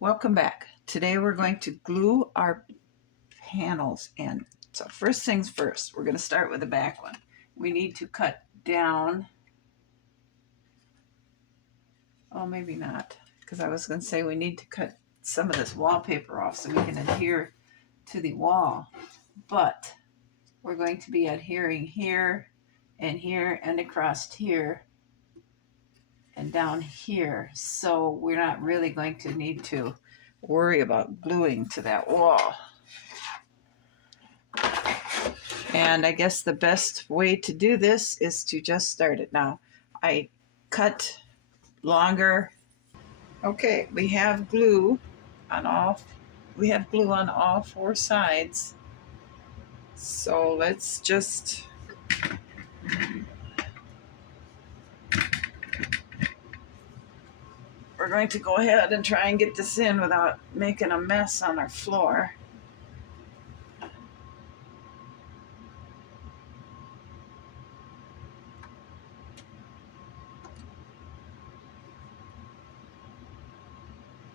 Welcome back. Today we're going to glue our panels in. So first things first, we're going to start with the back one. We need to cut down, oh maybe not, because I was going to say we need to cut some of this wallpaper off so we can adhere to the wall. But we're going to be adhering here and across here and down here. So we're not really going to need to worry about gluing to that wall. And I guess the best way to do this is to just start it. Now, I cut longer. Okay, we have glue on all four sides. So let's just we're going to go ahead and try and get this in without making a mess on our floor. I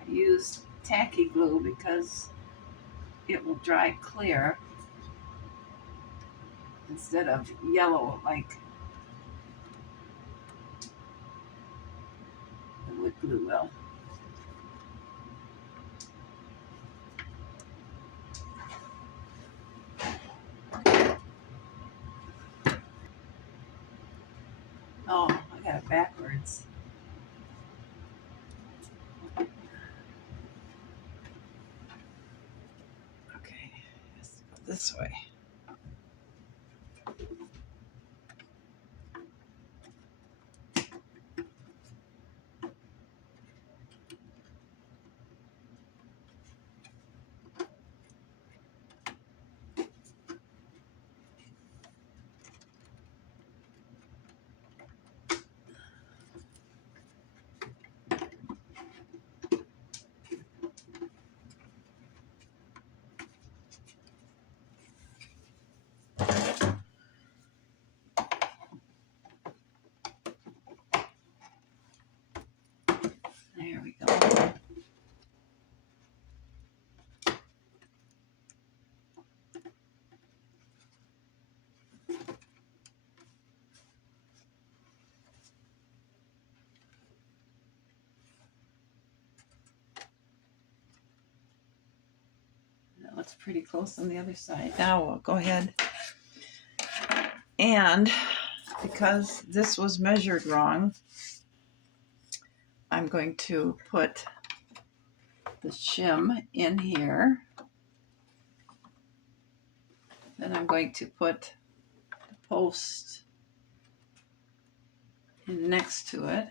used tacky glue because it will dry clear instead of yellow like the wood glue will. Oh, I got it backwards. Okay, let's go this way. There we go. That looks pretty close on the other side. Now we'll go ahead and because this was measured wrong, I'm going to put the shim in here. Then I'm going to put the post in next to it.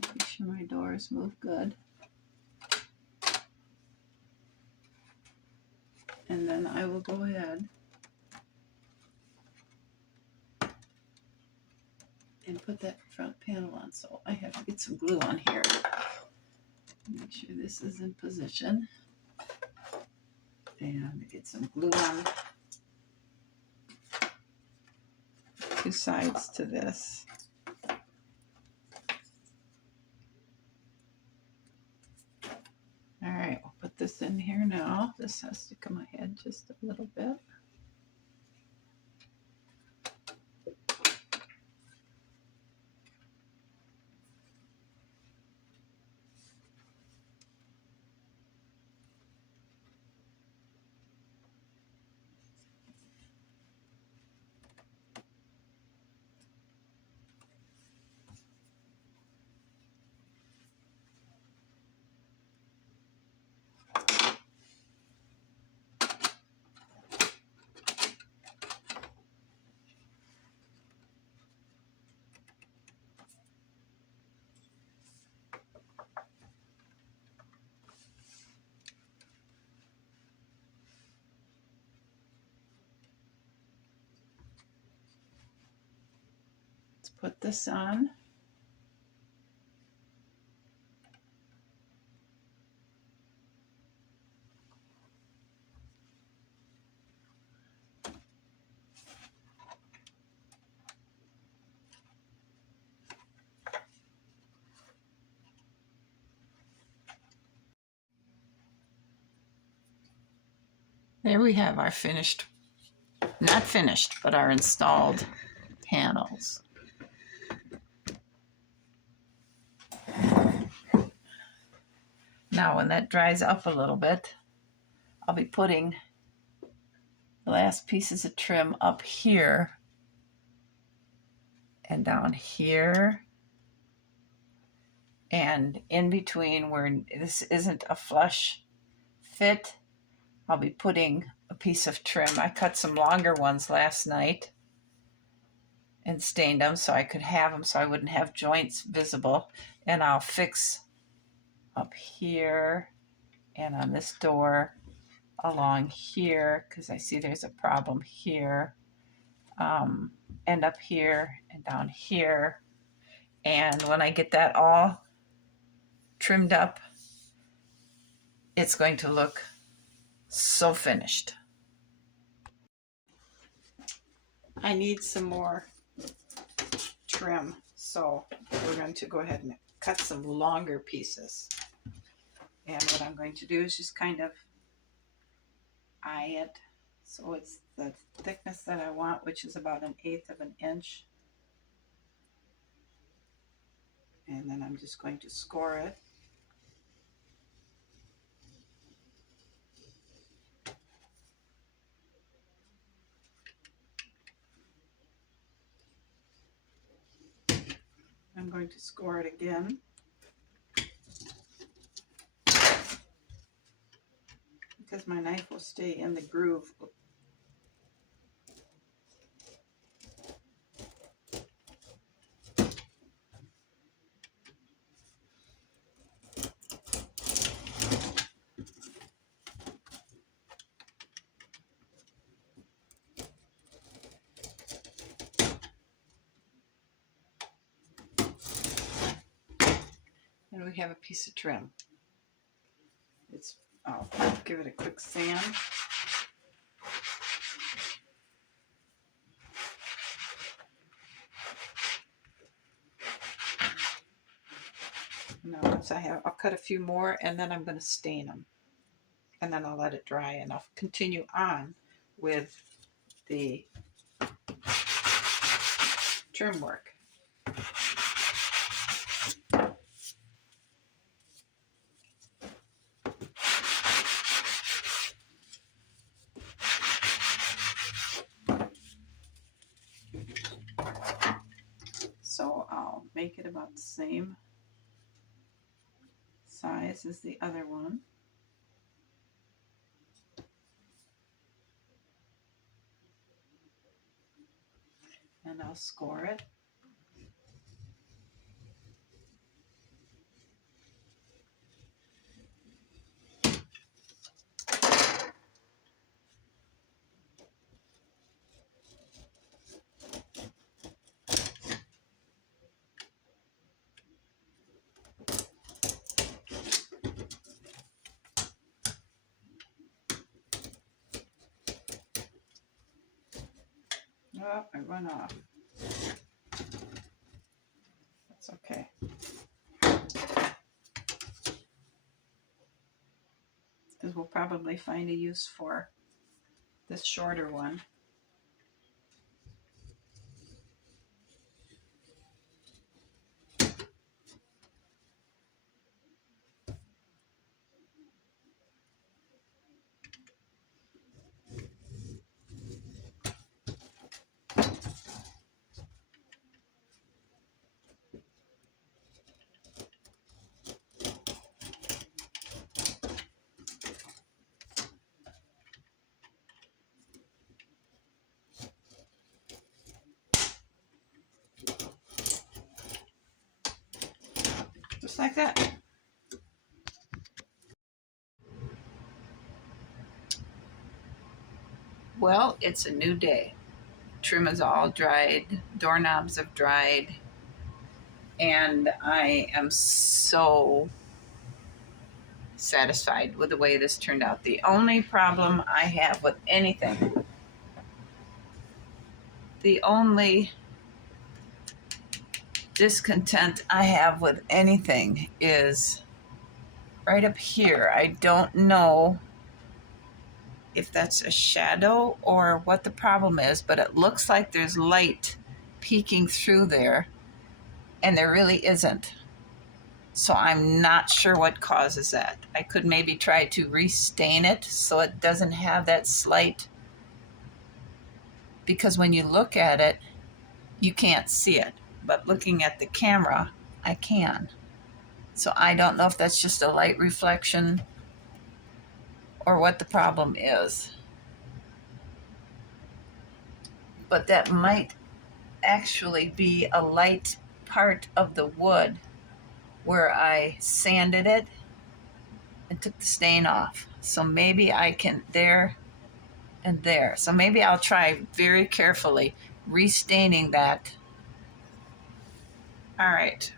Make sure my doors move good. And then I will go ahead and put that front panel on. So I have to get some glue on here. Make sure this is in position. And get some glue on two sides to this. All right, we'll put this in here now. This has to come ahead just a little bit. Let's put this on. There we have our finished, not finished, but our installed panels. Now when that dries up a little bit, I'll be putting the last pieces of trim up here and down here and in between where this isn't a flush fit. I'll be putting a piece of trim. I cut some longer ones last night and stained them so I could have them so I wouldn't have joints visible. And I'll fix up here and on this door along here because I see there's a problem here, and up here and down here. And when I get that all trimmed up, it's going to look so finished. I need some more trim, so we're going to go ahead and cut some longer pieces. And what I'm going to do is just kind of eye it so it's the thickness that I want, which is about 1/8 of an inch. And then I'm just going to score it. I'm going to score it again. Because my knife will stay in the groove. And we have a piece of trim. I'll give it a quick sand. Now once I'll cut a few more and then I'm going to stain them. And then I'll let it dry and I'll continue on with the trim work. So I'll make it about the same size as the other one. And I'll score it. Oh, I run off. That's okay. Because we'll probably find a use for this shorter one. Just like that. Well, it's a new day. Trim is all dried, doorknobs have dried, and I am so satisfied with the way this turned out. The only problem I have with anything, the only discontent I have with anything is right up here. I don't know if that's a shadow or what the problem is, but it looks like there's light peeking through there, and there really isn't. So I'm not sure what causes that. I could maybe try to restain it so it doesn't have that slight, because when you look at it, you can't see it. But looking at the camera, I can. So I don't know if that's just a light reflection or what the problem is. But that might actually be a light part of the wood where I sanded it and took the stain off. So maybe I can, there and there. So maybe I'll try very carefully restaining that. All right.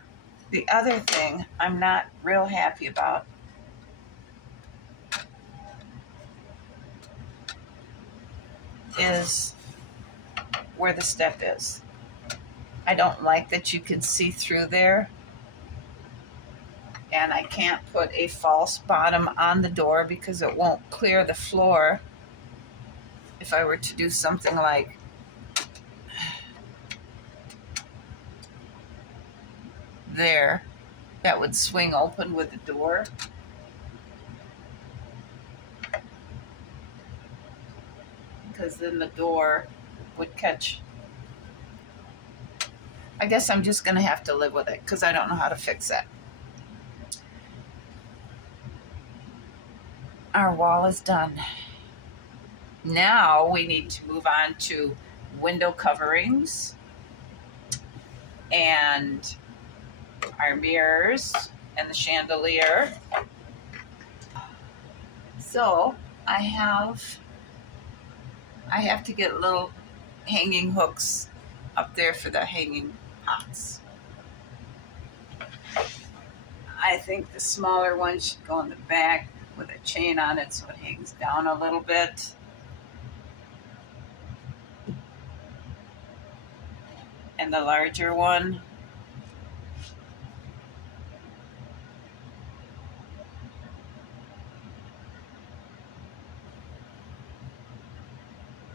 The other thing I'm not real happy about is where the step is. I don't like that you can see through there. And I can't put a false bottom on the door because it won't clear the floor. If I were to do something like there, that would swing open with the door. Because then the door would catch. I guess I'm just going to have to live with it because I don't know how to fix that. Our wall is done. Now we need to move on to window coverings and our mirrors and the chandelier. So I have to get little hanging hooks up there for the hanging pots. I think the smaller one should go in the back with a chain on it so it hangs down a little bit. And the larger one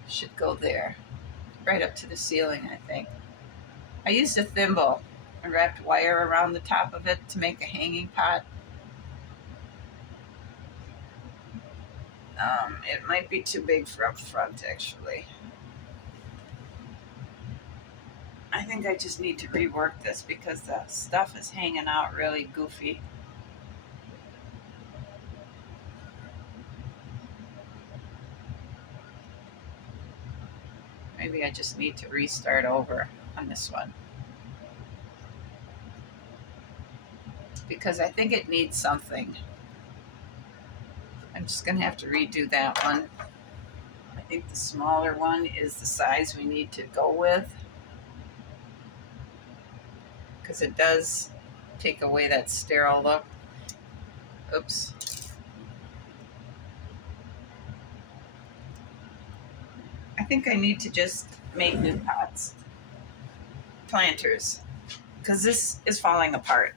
should go there, right up to the ceiling, I think. I used a thimble and wrapped wire around the top of it to make a hanging pot. It might be too big for up front, actually. I think I just need to rework this because the stuff is hanging out really goofy. Maybe I just need to restart over on this one. Because I think it needs something. I'm just going to have to redo that one. I think the smaller one is the size we need to go with. Because it does take away that sterile look. Oops. I think I need to just make new pots. Planters. Because this is falling apart.